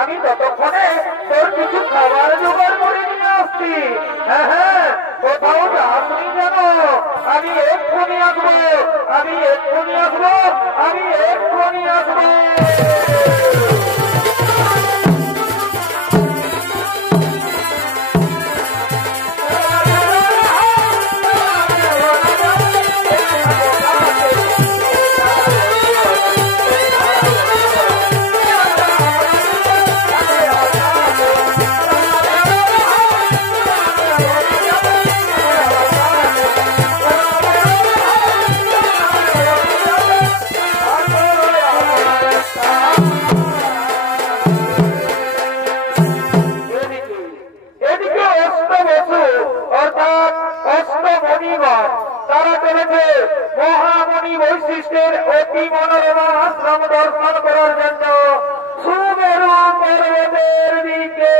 আমি ততক্ষণে তোর কিছু খাবার জোগাড় করে নিয়ে আসছি। হ্যাঁ হ্যাঁ, কোথাও যাসনি যেন। আমি এক্ষুনি আসবো, আমি এক্ষুনি আসবো, আমি এক্ষুনি আসবো। তারা চলেছে মহামণি বৈশিষ্ট্যের অতি মনোরমা আশ্রম দর্শন করার জন্য সুমেরু পর্বতের দিকে।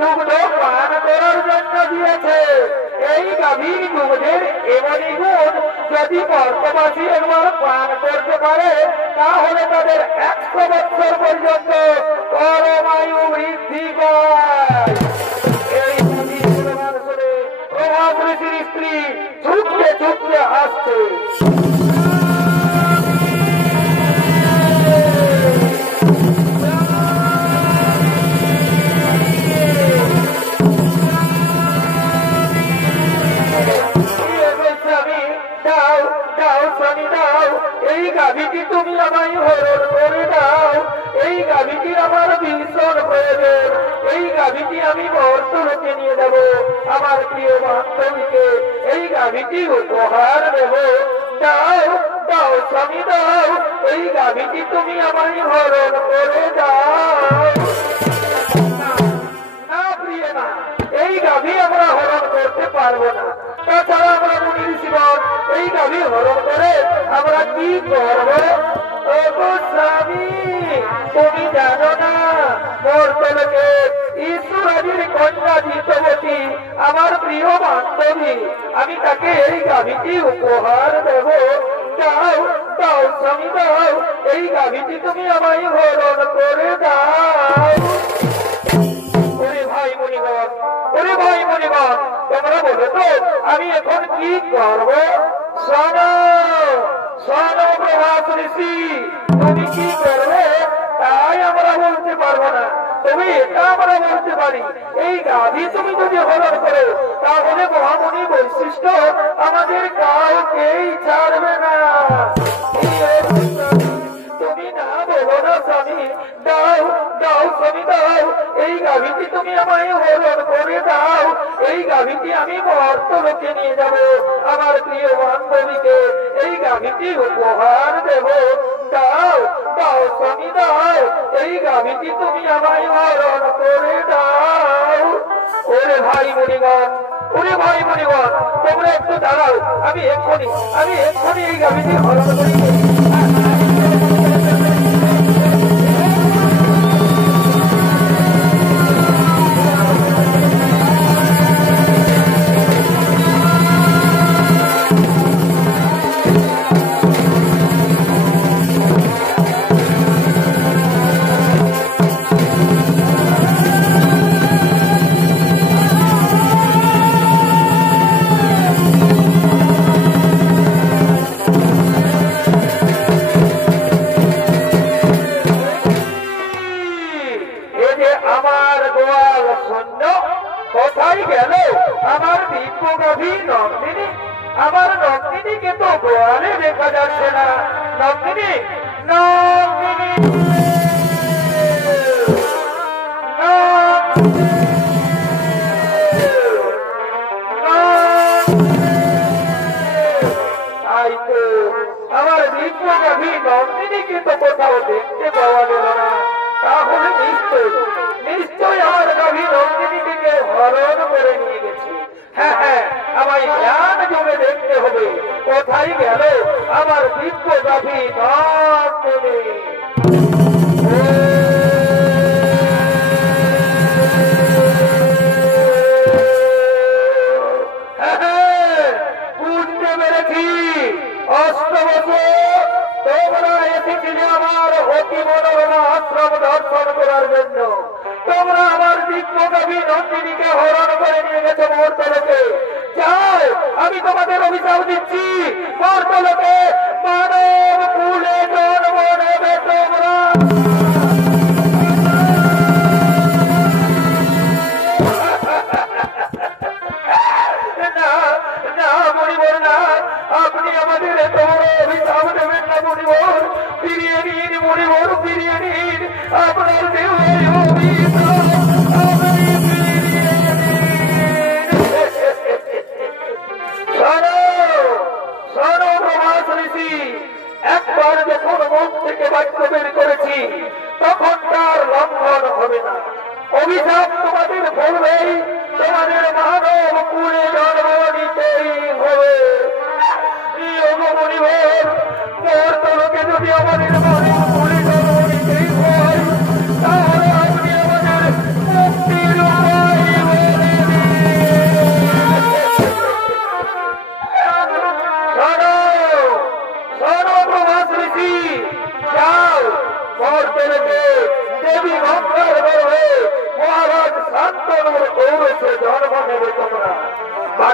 দুগ্ধ পান করার জন্য দিয়েছে। এই গাভীর দুগ্ধের এমনই গুণ, যদি বর্তমাসী একবার পান করতে পারে তাহলে তাদের 100 বছর পর্যন্ত পরমায়ু বৃদ্ধি পায়। এই প্রমাণ করে প্রভাত ঋষির স্ত্রী ছুটতে ছুটতে আসছে। এই গাভীটি তুমি আমায় হরণ করে দাও, এই গাভীটি আমার ভীষণ প্রয়োজন। এই গাভীটি আমি বর্তমানে নিয়ে যাব আমার প্রিয় বান্ধবীকে, এই গাভীটি উপহার দেব। দাও দাও স্বামী দাও, এই গাভীটি তুমি আমায় হরণ করে দাও। না প্রিয় না, এই গাভী আমরা হরণ করতে পারবো না। তাছাড়া আমরা মুনি ঋষিগণ এই গাভী হরণ করে আমরা কি করবো? স্বামী তুমি জানো না, মর্তলোকে ঈশ্বরাজির কন্যা জিতবতী আমার প্রিয় বান্ধবী, আমি তাকে এই গাভীটি উপহার দেব। দাও দাও স্বামী দাও, এই গাভীটি তুমি আমায় হরণ করে দাও। ওরে ভাই মুনিগণ, ওরে ভাই মুনিগণ, তোমরা বলো তো আমি এখন কি করবো? শোনো শোনো প্রভাত ঋষি, তুমি কি করবে তাই আমরা বলতে পারবো না, তবে এটা আমরা বলতে পারি, এই গাভী তুমি যদি হরণ করো তাহলে মহামণি বৈশিষ্ট্য আমাদের কাউকেই ছাড়বে না। তুমি না বলো না স্বামী, দাও দাও স্বামী দাও, এই গাভীটি তুমি আমায় হরণ করে দাও। এই গাভীটি আমি মর্তলোকে নিয়ে যাব আমার প্রিয় বান্ধবীকে, এই গাভীটি উপহার দেব। দাও দাও স্বামী দাও, এই গাভীটি তুমি আমায় হরণ করে দাও। ওরে ভাই মুনিগণ, ওরে ভাই মুনিগণ, তোমরা একটু দাঁড়াও, আমি এক্ষুনি এই গাভীটি হরণ করি। কোথায় গেল আমার দিব্যগাভী নন্দিনী? আমার নন্দিনীকে তো গোয়ালে দেখা যাচ্ছে না। নন্দিনী নন্দিনী তাই তো আমার দিব্যগাভী নন্দিনীকে তো কোথাও দেখতে পাওয়া গেল না। তাহলে নিশ্চয় আমার গাভী নন্দিনীকে হরণ করে নিয়ে গেছে। হ্যাঁ হ্যাঁ, আমায় জ্ঞান জমে দেখতে হবে কোথায় গেল আমার দিব্য গাভী নন্দিনী। বুঝতে পেরেছি, অষ্টবছর তোমরা এসেছিলে আমার অতি মনোরমা আশ্রম দর্শন করার জন্য। তোমরা আমার দিব্যগাভী নন্দিনীকে হরণ করে নিয়ে গেছো মর্তলোকে। যাও, আমি তোমাদের অভিশাপ দিচ্ছি, মর্তলোকে মানব কুলে জন্ম নেবে তোমরা। আপনি আমাদের এত বড় অভিশাপ দেবেন না মণিবর, ফিরিয়ে নিন মণিবর, ফিরিয়ে নিন আপনার দেহ অভিশাপ। শোনো প্রভাত ঋষি, একবার যখন মন থেকে বাক্য বের করেছি তখন তার লঙ্ঘন হবে না। অভিশাপ তোমাদের বলবেই, তোমাদের মানব কুলে জন্ম নিতেই হবে। মর্তলোকে যদি আমাদের মানব কুলে জন্ম নিতেই হয় তাহলে আপনি আমাদের মুক্তির উপায়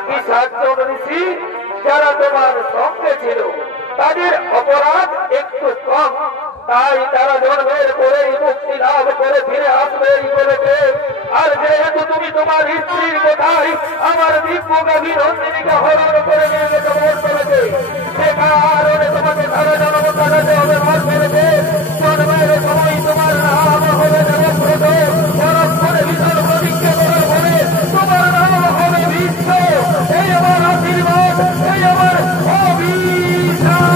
বাকি 7 জন ঋষি যারা তোমার সঙ্গে ছিল তাদের অপরাধ একটু কম, তাই তারা জন্মের পরেই মুক্তি লাভ করে ফিরে আসবে এই বলেছে। আর যেহেতু তুমি তোমার স্ত্রীর কোথায় আমার দিব্য গাভী নন্দিনীকে হরণ করে নিয়ে যেতে মন করেছে, সে কারণে তোমাকে সারা জন্ম কাটাতে হবে মন করেছে। জন্মের সময় তোমার নাম হবে জগৎব্রত, পরস্পরে ভীষণ প্রতিজ্ঞা করার পরে তোমার নাম হবে বিশ্ব। এই আমার আশীর্বাদ, এই আমার অভিশাপ।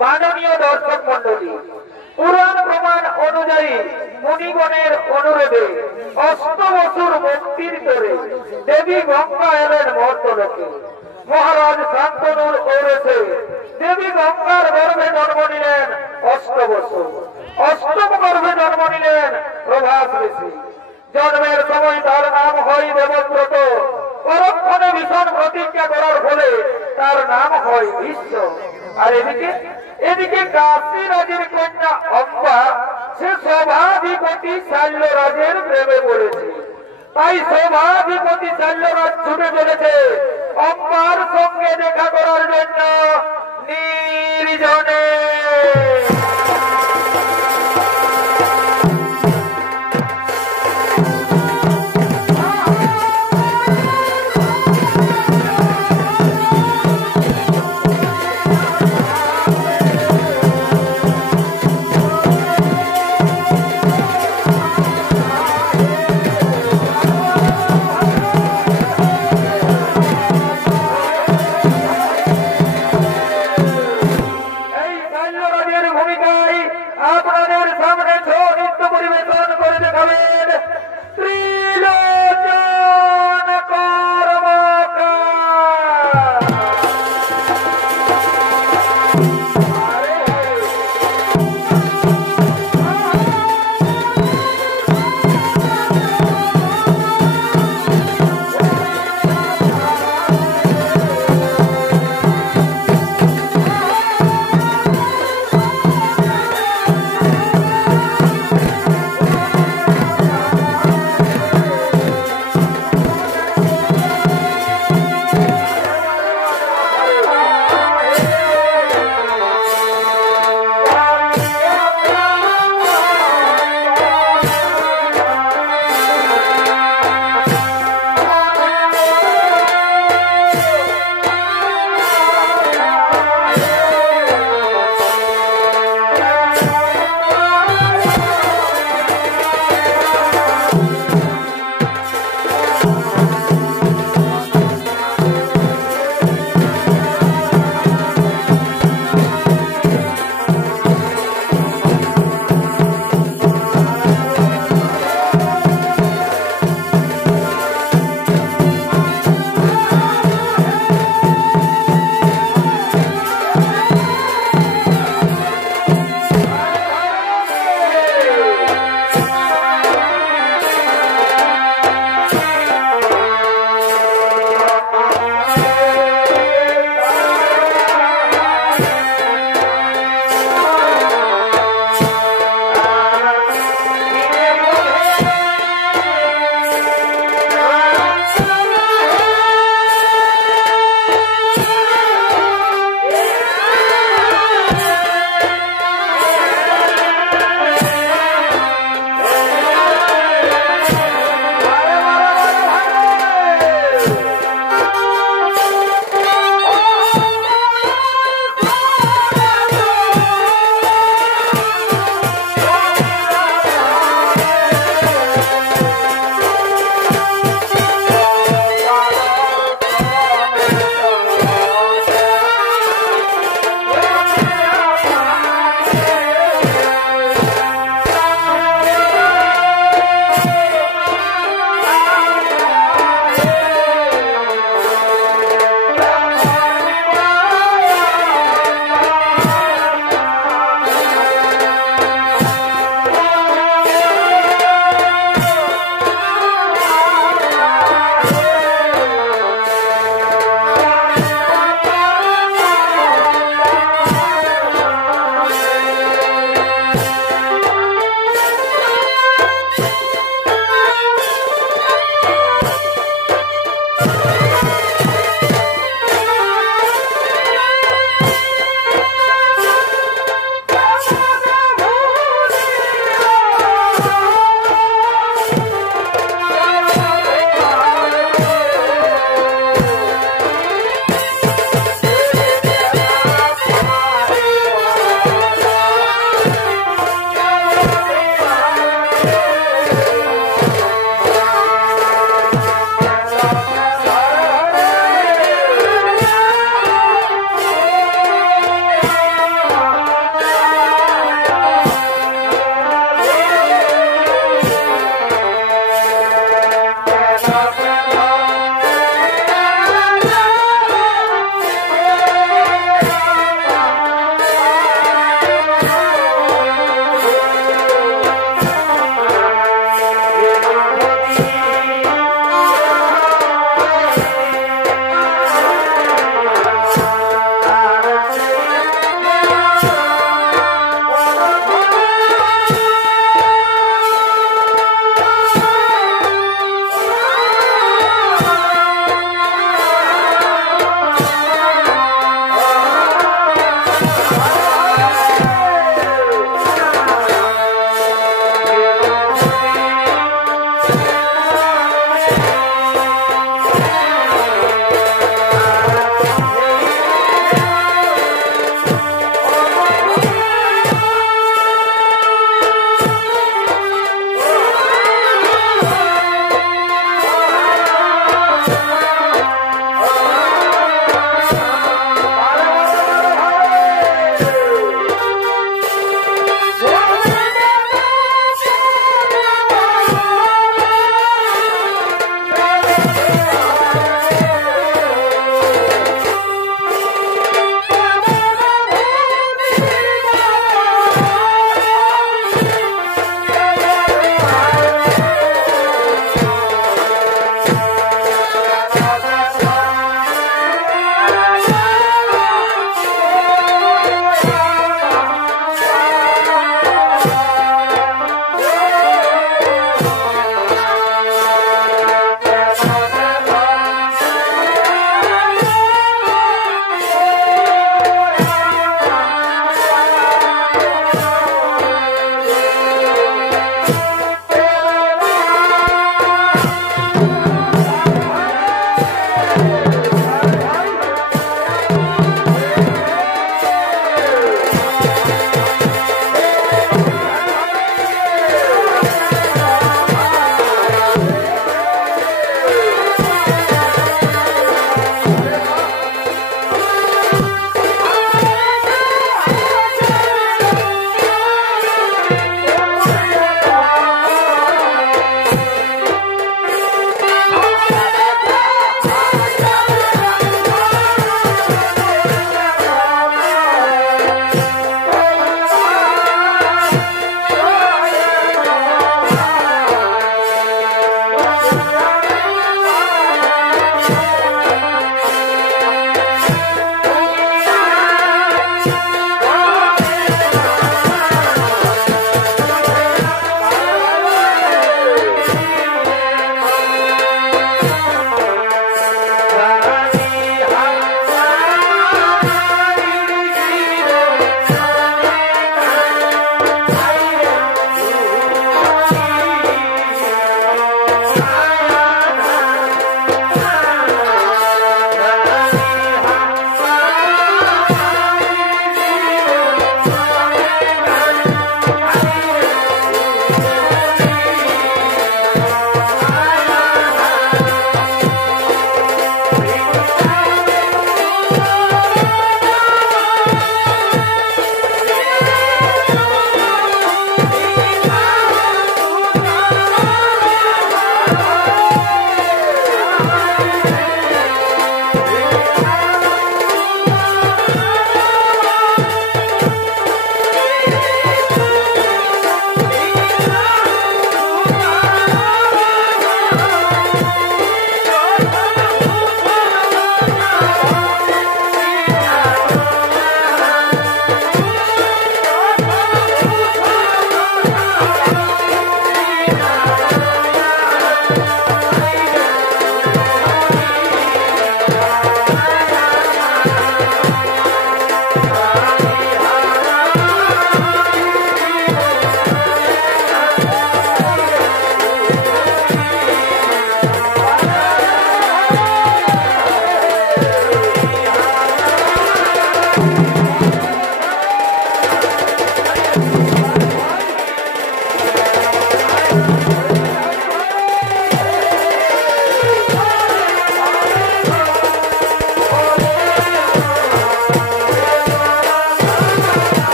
মাননীয় দর্শক মন্ডলী, পুরাণ প্রমাণ অনুযায়ী মুনিগণের অনুরোধে অষ্টবসুর মুক্তির করে দেবী গঙ্গা এলেন মর্তলোকে। মহারাজ শান্তনুর ঔরসে দেবী গঙ্গার গর্ভে জন্ম নিলেন অষ্টবসু। অষ্টম গর্ভে জন্ম নিলেন প্রভাস ঋষি। জন্মের সময় তার নাম হয় দেবব্রত। পরক্ষণে ভীষণ প্রতিজ্ঞা করার ফলে তার নাম হয় বিশ্ব। আর এদিকে কাশী রাজের কন্যা অম্বা, সে সভাধিপতি শাল্যরাজের প্রেমে পড়েছে। তাই সভাধিপতি শাল্যরাজ ছুটে চলেছে অম্বার সঙ্গে দেখা করার জন্য নির্জনে।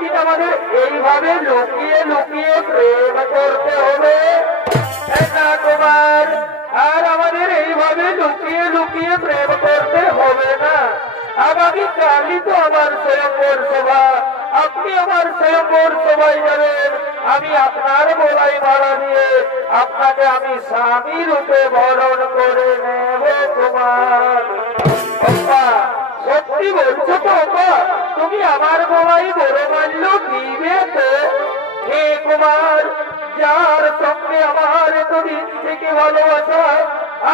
কতদিন আমাদের এইভাবে লুকিয়ে লুকিয়ে প্রেম করতে হবে না কুমার? আর আমাদের এইভাবে লুকিয়ে লুকিয়ে প্রেম করতে হবে না। আগামী কালই তো আমার স্বয়ংবর সভা, আপনি আমার স্বয়ংবর সভায় যাবেন। আমি আপনার গলায় মালা দিয়ে আপনাকে আমি স্বামী রূপে বরণ করে নেব কুমার। সত্যি বলছো তো অপা? তুমি আমার গলায় বড়মাল্য দিবে তো? হে কুমার, যার সঙ্গে আমার এতদিন থেকে ভালোবাসা,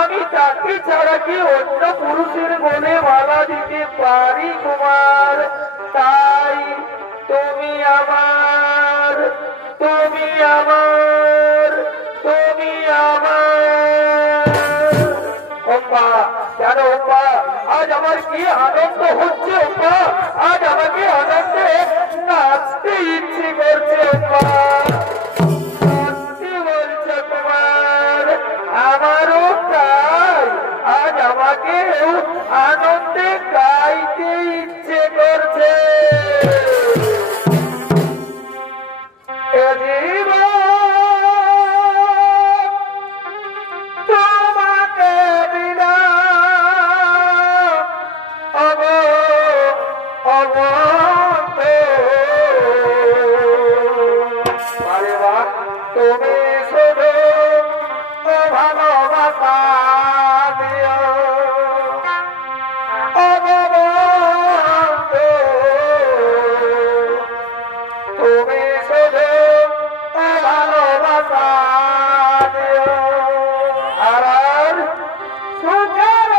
আমি তাকে ছাড়া কি অন্য পুরুষের বলে মালা দিতে পারি কুমার? তাই তুমি আমার, তুমি আমার, তুমি আমার। অম্মা জানো অম্মা, আজ আমার কি আনন্দ হচ্ছে অম্মা, আজ আমাকে আনন্দে নাচতে ইচ্ছে করছে অম্মা। সত্যি বলছো কুমার? আমারও তাই, আজ আমাকে আনন্দে গাইতে ইচ্ছে করছে। তুমি শুধু ভালোবাসা দিও অববন্ধু, তুমি শুধু ভালোবাসা দিও। আর সুখের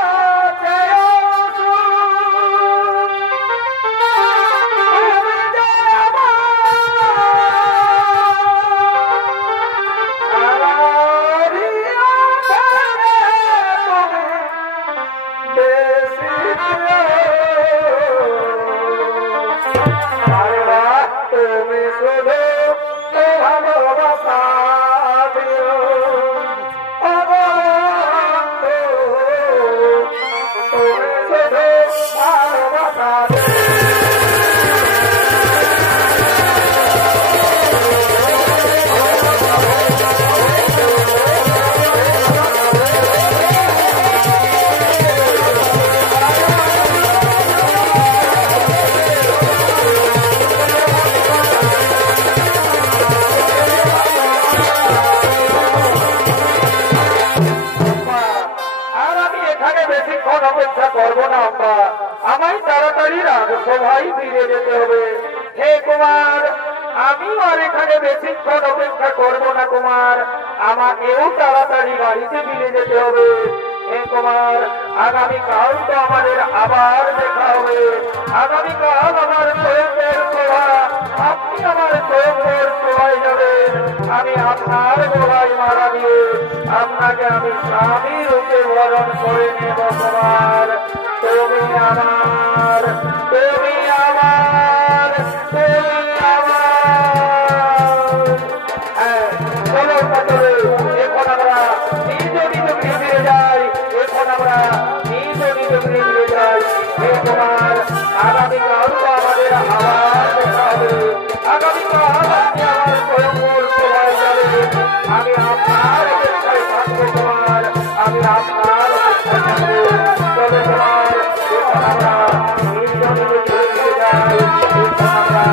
তুমি শুধু ভালোবাসা দিও অবন্ধু, তুমি শুধু ভালোবাসা দিও। অপেক্ষা করবো না আব্বা, আমায় তাড়াতাড়ি রাজসভায় ফিরে যেতে হবে। হে কুমার, আমি আর এখানে বেশিক্ষণ অপেক্ষা করবো না কুমার, আমাকেও তাড়াতাড়ি বাড়িতে ফিরে যেতে হবে। হে কুমার, আগামীকাল তো আমাদের আবার দেখা হবে। আগামীকাল আমার স্বয়ংবর সভা, আপনি আমার স্বয়ংবর সভায় যাবেন। আমি আপনার গলায় মালা দিয়ে আপনাকে আমি স্বামী রূপে বরণ করে নেব কুমার। তুমি আমার, তুমি আমার, তুমি আমার। হ্যাঁ, চলো চলো, এখন আমরা নিজ নিজ গৃহে যাই, এখন আমরা নিজ নিজ গৃহে যাই। হে কুমার, আগামীকাল তো আমাদের আবার দেখা হবে। আগামীকাল আপনি আমার স্বয়ংবর সভায় যাবেন। আমি আপনার অপেক্ষায় থাকবো কুমার, আমি আপনার অপেক্ষায় থাকবো। তবে কুমার, এখন আমরা নিজ নিজ গৃহে যাই, এখন আমরা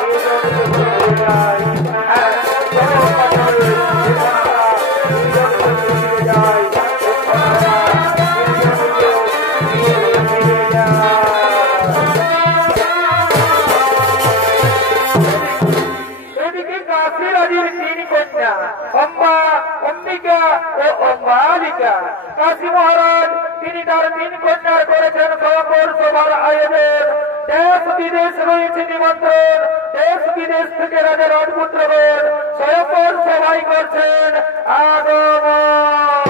নিজ নিজ গৃহে যাই। হ্যাঁ, চলো চলো, এখন আমরা নিজ নিজ গৃহে যাই, এখন আমরা নিজ নিজ গৃহে যাই। এদিকে কাশীরাজের তিন কন্যা অম্বা, অম্বিকা ও অম্বালিকা। কাশী মহারাজ তিনি তার তিন কন্যার করেছেন স্বয়ংবর সভার আয়োজন। দেশ বিদেশ রয়েছে নিমন্ত্রণ, দেশ বিদেশ থেকে রাজা রাজপুত্রগণ স্বয়ংবর সভায় করছেন আগমন।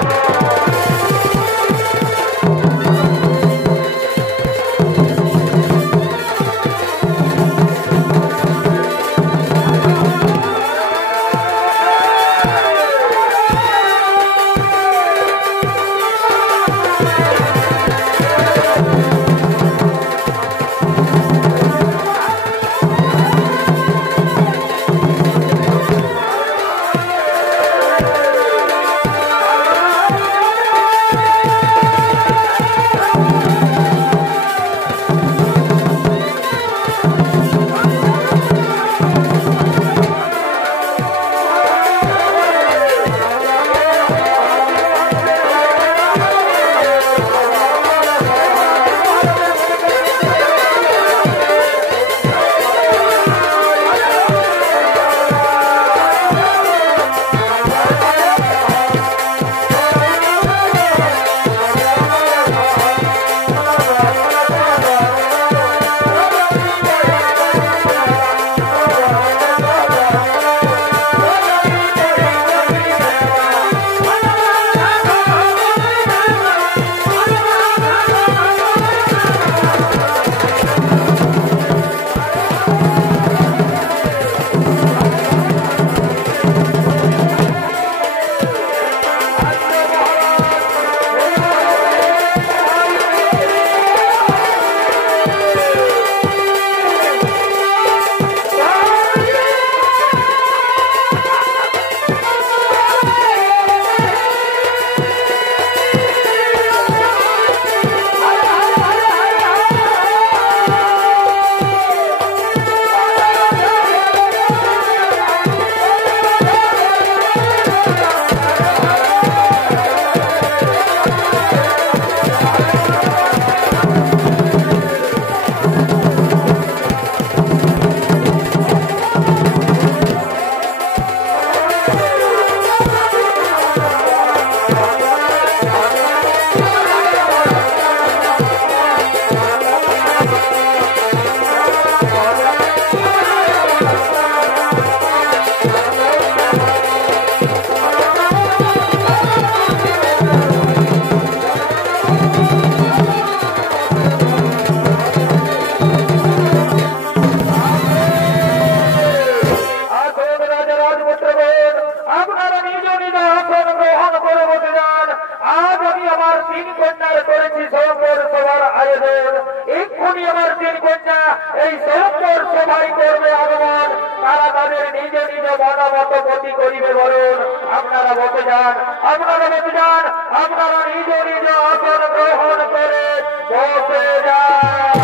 নিজ নিজ মতামত গতি করিবে বরণ। আপনারা বসে যান, আপনারা বসে যান, আপনারা নিজ নিজ আসন গ্রহণ করে বসে যান।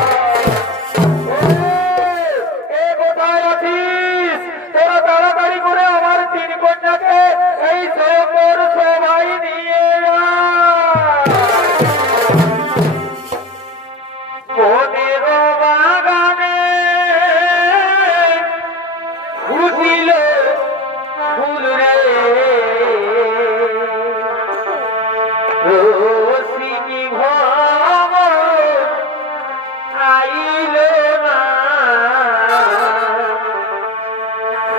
কে কোথায় আছিস? তোরা তাড়াতাড়ি করে আমার তিন কন্যাকে এই স্বয়ম্বর সভায় নিয়ে বনের বাগানে ফুটিল ফুল রে রসিনী ভ্রমর আইল না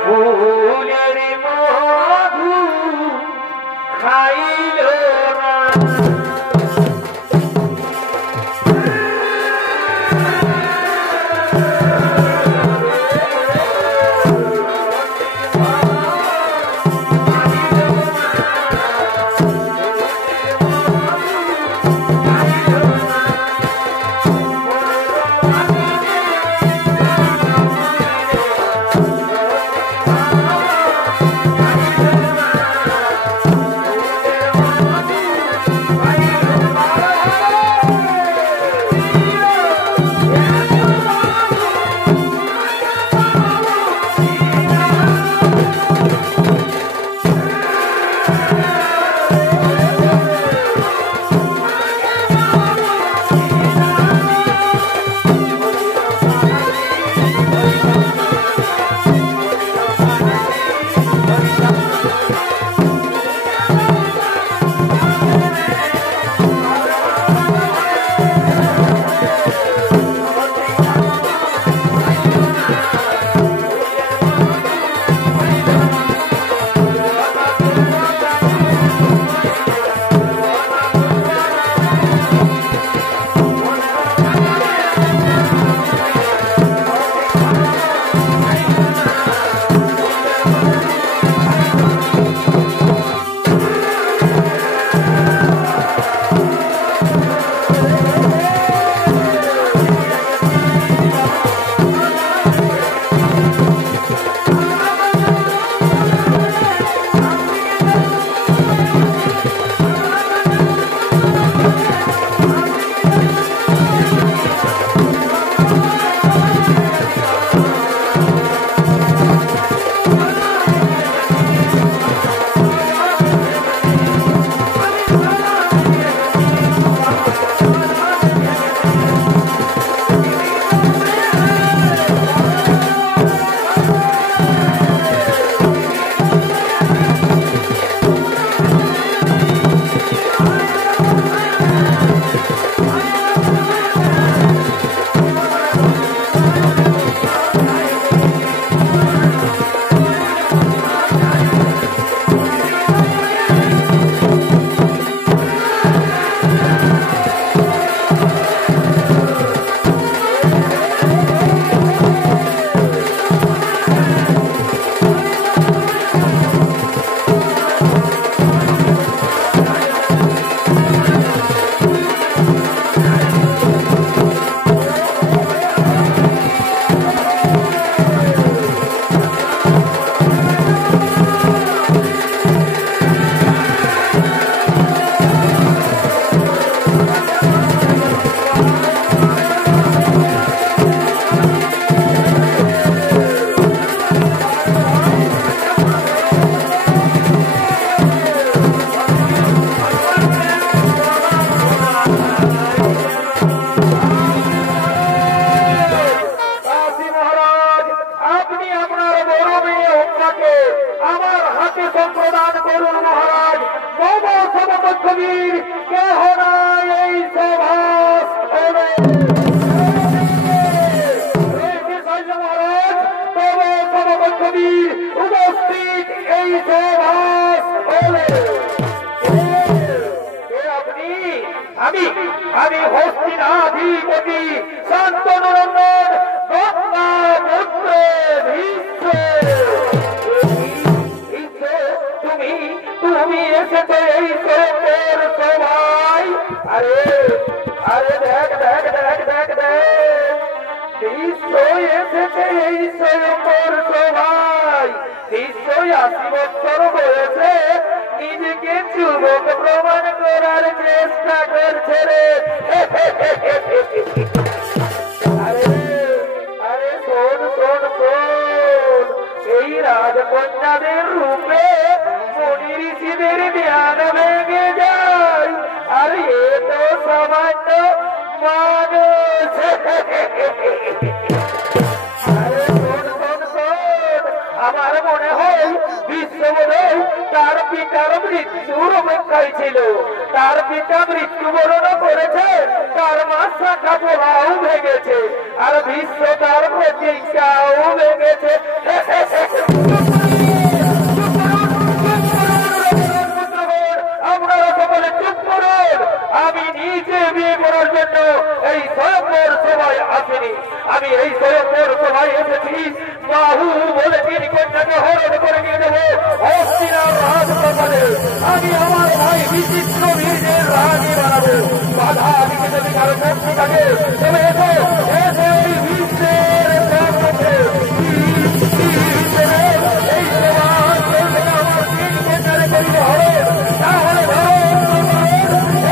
ফুলের মধু খাইল না। আমি হস্তিনাধিপতি শান্তনুরঞ্জন গঙ্গা পুত্রে ভীষ্ম। তুমি এসেছে এই স্বয়ম্বর সভায়। আরে আরে দেখ দেখ দেখ দেখ দেখ, ভীষ্ম এসেছে এই স্বয়ম্বর সভায়। 80 বছর বয়সে নিজেকে যুবক প্রমাণ করার চেষ্টা করছে রে। আরে আরে শোন শোন শোন, এই রাজকন্যাদের রূপে মুনি ঋষিদের ধ্যান ভেঙে যায়, আর এ তো সামান্য মানুষ। আমার মনে হয় বিশ্ববোধই তার পিতার মৃত্যুর অপেক্ষায় ছিল। তার পিতা মৃত্যুবরণ করেছে, তার মা শাখা পোলাও ভেঙেছে, আর বিশ্ব তার প্রতিজ্ঞাও ভেঙেছে। আপনারা সকলে চুপ করুন। আমি নিজে বিয়ে করার জন্য এই স্বয়ংবর সভায় আসিনি। আমি এই স্বয়ংবর সভায় এসেছি বাহু বলে তিনি কন্যাকে হরণ করে নিয়ে দেবো হস্তিনার রাজপ্রাসাদে। আমি আমার ভাই বিচিত্র বীরের রানী বানাবো। বাধা দিকে যদি কারো শক্তি থাকে তবে এসো এসো এই বিশ্বের জগতে। এই সেবা আমার তিন কন্যারে করিব হরণ, তাহলে ধরো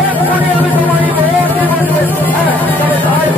এক্ষুনি আমি তোমারই বলতে বলবো। তবে তাই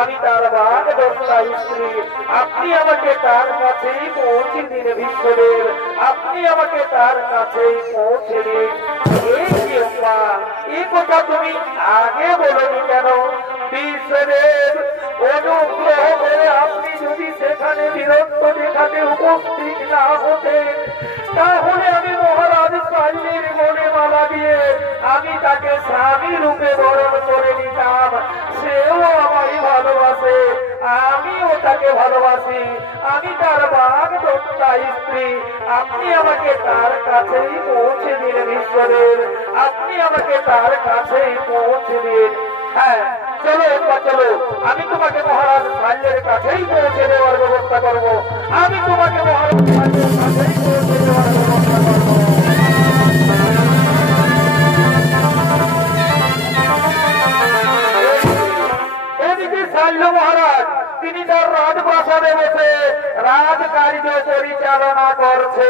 আমি তার বাঘ দশটা স্ত্রী। আপনি আমাকে তার কাছেই পৌঁছে দিন বিশ্বদেব, আপনি আমাকে তার কাছেই পৌঁছে দিন। এই কথা তুমি আগে বলনি কেন বিশ্বদেব? অনুগ্রহ করে আপনি যদি সেখানে বীরত্ব দেখাতে উপস্থিত না হতেন, তাহলে আমি মহারাজ পাল্লির মনে মালা দিয়ে আমি তাকে স্বামী রূপে বরণ করে নিতাম। সেও আমায় ভালোবাসে, আমিও তাকে ভালোবাসি। আমি তার বাঘ দত্তা স্ত্রী। আপনি আমাকে তার কাছেই পৌঁছে দিন বিশ্বদেব, আপনি আমাকে তার কাছেই পৌঁছে দিন। হ্যাঁ চলো একবার চলো, আমি তোমাকে মহারাজ পাল্লের কাছেই পৌঁছে দেওয়ার ব্যবস্থা করব। আমি তোমাকে মহারাজ পাল্লের কাছেই পৌঁছে দেওয়ার ব্যবস্থা করবো। মহারাজ তিনি তার রাজপ্রাসাদে বসে রাজকার্য পরিচালনা করছে।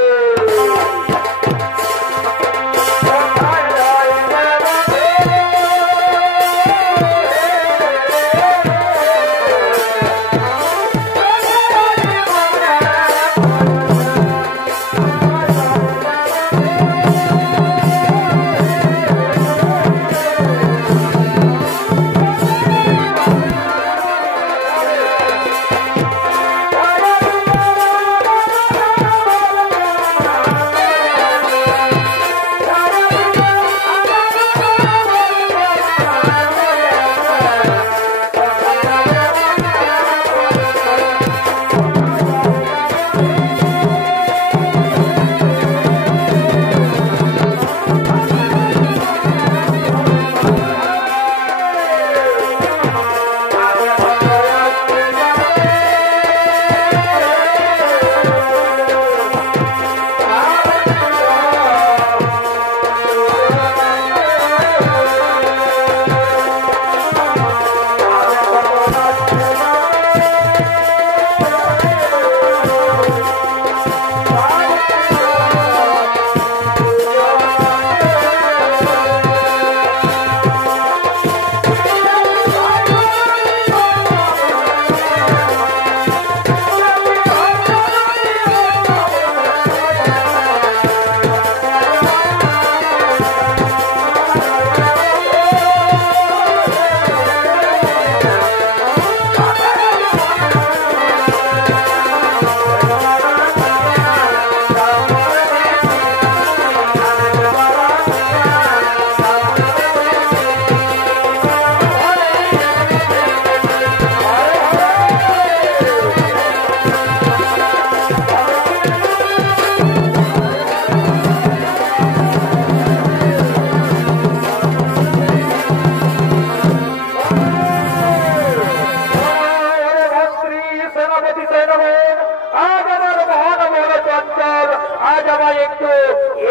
একটু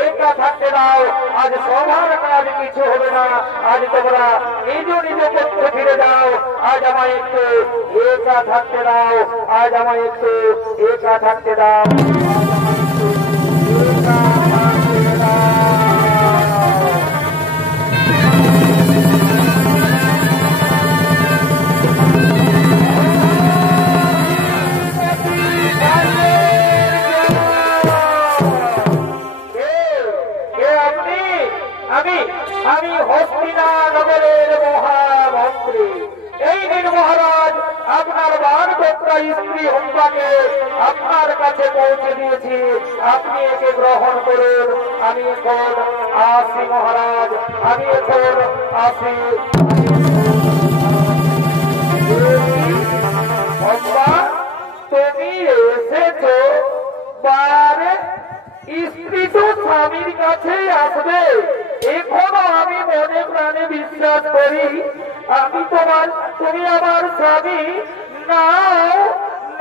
একা থাকতে দাও। আজ সবার কাজ কিছু হবে না, আজ তোমরা নিজ নিজ ক্ষেত্রে ফিরে যাও। আজ আমায় একটু একা থাকতে দাও, আজ আমায় একটু একা থাকতে দাও, একা থাকতে দাও। আমি হস্তিনানগরের মহামন্ত্রী। এই দিন মহারাজ আপনার বাগদত্তা স্ত্রী হম্পাকে আপনার কাছে পৌঁছে দিয়েছি, আপনি একে গ্রহণ করুন। আমি এখন আসি মহারাজ, আমি এখন আসি। হম্পা, তুমি এসেছো, বারে স্ত্রী তো স্বামীর কাছেই আসবে, এখনো আমি মনে প্রাণে বিশ্বাস করি আমি তুমি আমার স্বামী। নাও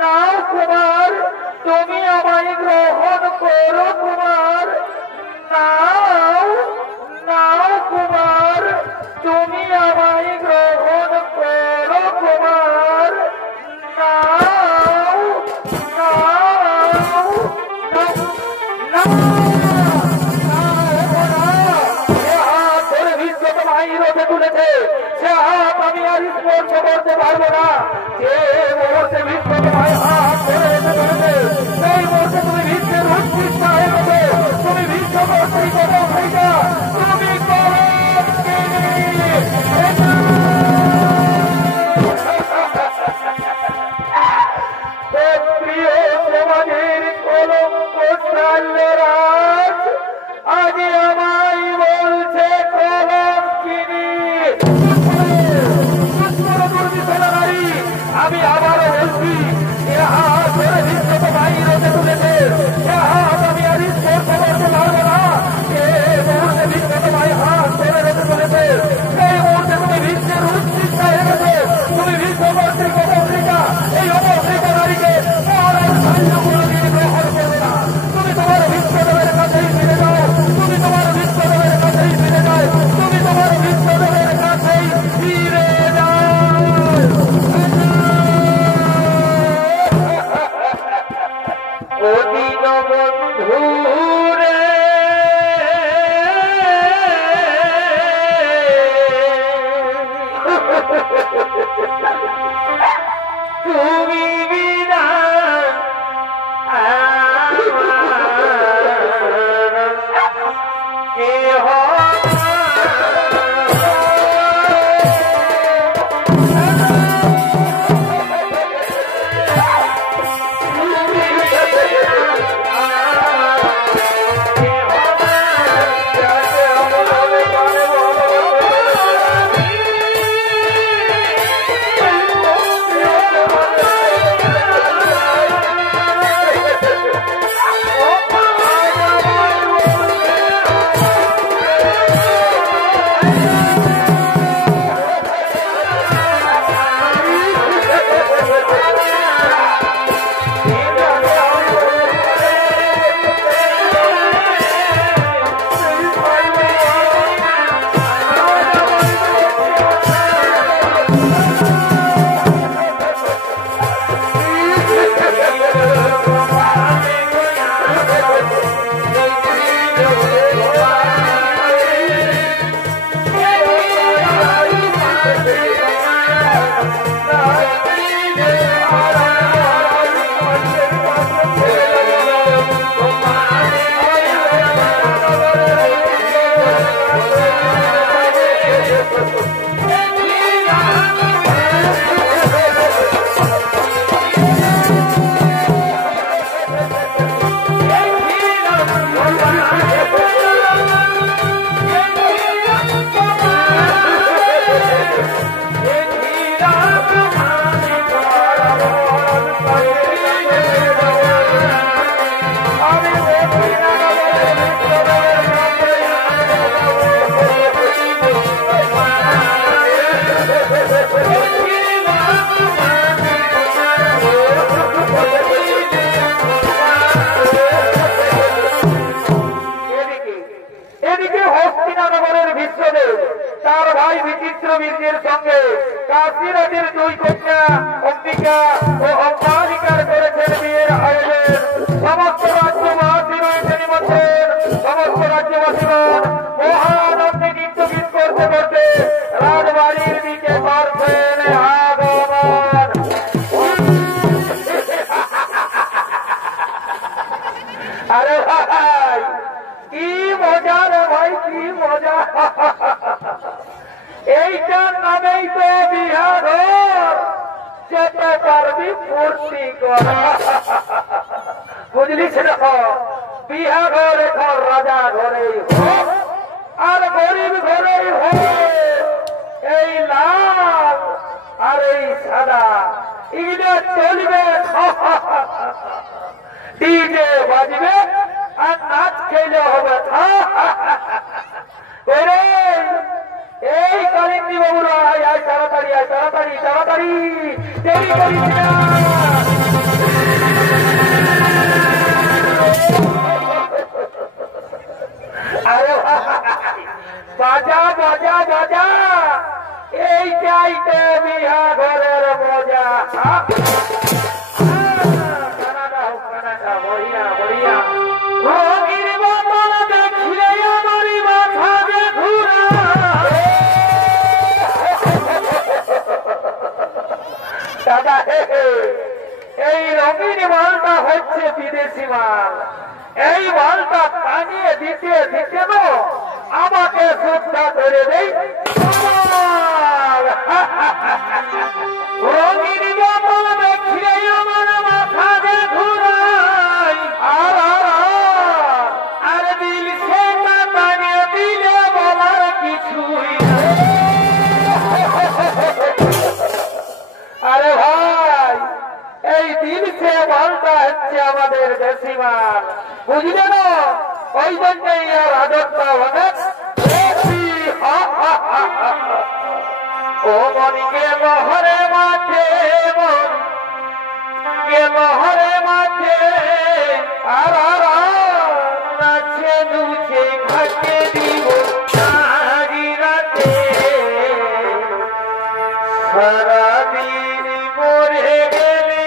নাও কুমার, তুমি আমায় গ্রহণ করো কুমার। নাও নাও কুমার, তুমি আমায় গ্রহণ করো কুমার। নাও নাও তুলেছে সে হাত আমি আর স্পর্শ করতে পারবো না। যে মুহূর্তে ভীষ্ম তোমায় হাত ধরে রেখে তুলেছে সেই মুহূর্তে তুমি ভীষ্মের উৎকৃষ্ট হয়ে গেছে। তুমি ভীষ্ম কর্তৃক তুমি প্রিয় সমাজের কলঙ্ক রাজ আজ আমায় বলছে কলঙ্কিনী। আমি আবারও বলছি, এ হাত ধরে ভীষ্ম বাহির হতে তুলেছে, এ হাত আমি আর স্পর্শ করতে পারবো না। যে মুহূর্তে ভীষ্ম তোমায় হাত ধরে রেখে তুলেছে সেই মুহূর্তে তুমি ভীষ্মের উৎকৃষ্ট হয়ে গেছে। তুমি ভীষ্ম কর্তৃক অপহৃতা, এই অপহৃতা নারীকে গ্রহণ করবে না। তুমি তোমার বিশ্বদেবের কাছেই ফিরে যাও, তুমি তোমার বিশ্বদেবের কাছেই ফিরে যাও, তুমি তোমার বিশ্বদেবের কাছেই ফিরে যাও। অতীত বন্ধুরে তুমি বিনা মূর্তি করা বুঝলি ছিল বিহা ঘর এখন রাজা ঘরেই হোক আর গরিব ঘরেই হোক এই লাল আর এই সাদা ইটা চলবে ডিজে বাজবে আর নাচ খেলে হবে এই কালিন্দী বাবুরা আয় তাড়াতাড়ি আয় তাড়াতাড়ি তাড়াতাড়ি দেরি করিস না আরে বাজা বাজা বাজা এইটাইতে বিহা ঘরের মজা বড়িয়া বড়িয়া রঙির বাতল দেখিলে আমারই মাথা যে ঘুরা দাদা এই রঙিন মালটা হচ্ছে বিদেশি মাল এই মালটা টানিয়ে দিতে দিতে না আমাকে শ্রদ্ধা করে দেই রঙিন বাতল দেখিলে আমার মাথা যে ঘুরাই আর দিল সে টানিয়ে দিলে বলার কিছুই আরে ভাই এই দিন সে মালটা হচ্ছে আমাদের দেশি মাল বুঝলে না ওই জন্যই আর আদরটা অনেক বেশি ও মন গেল হরে মাঠে মন গেল হরে মাঠে আর নাচে নুচে ঘাটে দিব সারি রাতে সারাদিন মরে গেলে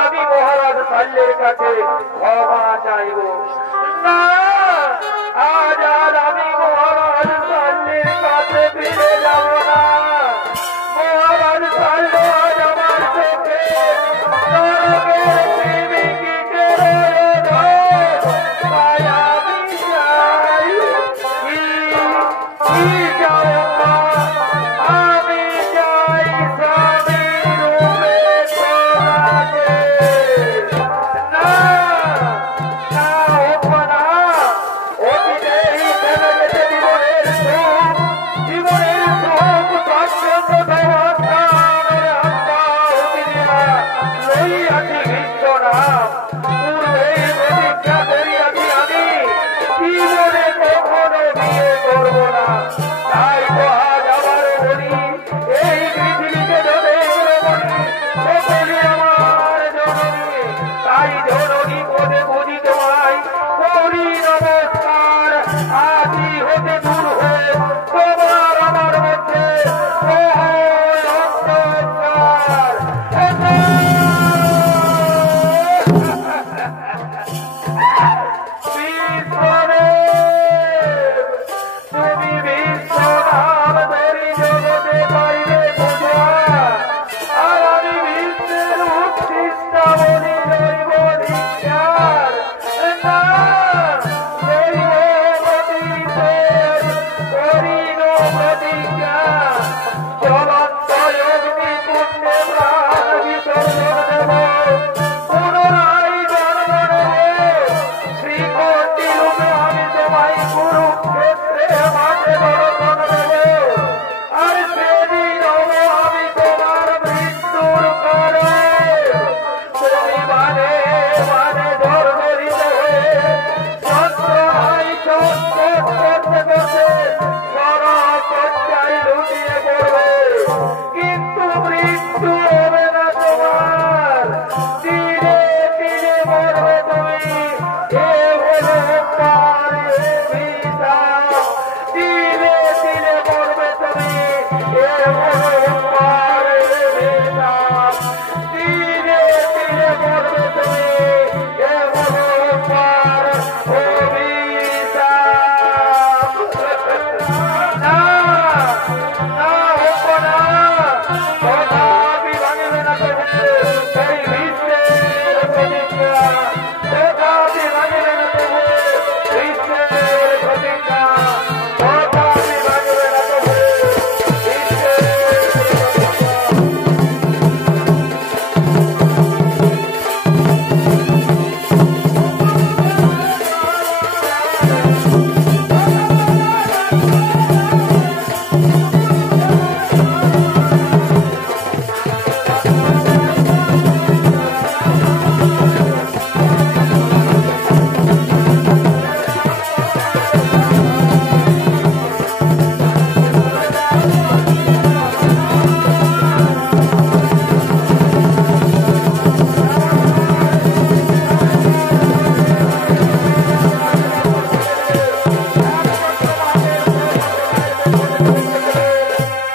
আমি মহারাজ শল্যের কাছে ক্ষমা চাইব না। আজ আর আমি মহারাজ শল্যের কাছে ফিরে যাব না। মহারাজ শল্য আজ আমার চোখে নরকের প্রেমিকের মায়াবী চাই। কি যাও মা, আমি যাই স্বামী রূপে তোমাকে। না না হোক না, অতীতেই ফেলে গেছে জীবনের সুখ, জীবনের সুখ স্বাচ্ছন্দ্য সমাধানের আত্মা অতিরিয়া লইয়াছি বিশ্বনাম। পূর্বেই প্রতিজ্ঞা করিয়াছি আমি জীবনে কখনো বিয়ে করব না। তাই তো আজ আবার বলি, এই পৃথিবীতে যতই রমণী সকলে আমার জননী। তাই জননী পদে বুঝি তোমায় করি নমস্কার। আদি হতে দূর হয়ে তোমার আমার মধ্যে মহান অন্ধকার। বিশ্বদেব, তুমি বিশ্বনাম ধরি জগতে পাইলে পূজা, আর আমি বিশ্বের উৎকৃষ্টা বলি দৈব ধিক্কার। না দৈব প্রতিষেধ করিল প্রতিজ্ঞা, জ্বলন্ত অগ্নিকুণ্ডে প্রাণ বিসর্জন দেব, পুনরায় জন্ম নেব। শ্রীকোটি রূপে আমি তোমায় কুরুক্ষেত্রে মাঝে দর্শন দেব। আর সেদিন হব আমি তোমার মৃত্যুর পরে। তুমি মানে মানে জর্জরিত হয়ে যন্ত্রণায় চটপট করতে করতে সরশয্যায় লুটিয়ে পড়বে। কিন্তু মৃত্যু হবে না তোমার, ধীরে ধীরে মরবে তুমি। এ হলো তোমার অভিশাপ, ধীরে ধীরে মরবে তুমি। এ হলো তোমার অভিশাপ, ধীরে ধীরে মরবে তুমি। এ হলো তোমার অভিশাপ। না না হোক না, তথাপি ভাঙিবে না তবু সেই বিশ্বের প্রতিজ্ঞা। তথাপি ভাঙিবে না তবু বিশ্বের প্রতিজ্ঞা। তথাপি ভাঙিবে না তবু বিশ্বের প্রতিজ্ঞা।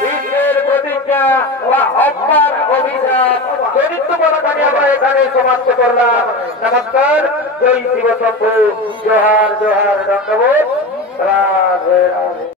বিশ্বের প্রতিজ্ঞা বা অপার অভিশাপ চরিত্র বলাকারী আমরা এখানে সমাপ্ত করলাম। নমস্কার, জয় শিব শম্ভু, জোহার জোহার, দণ্ডবোধ, রাধে রাধে।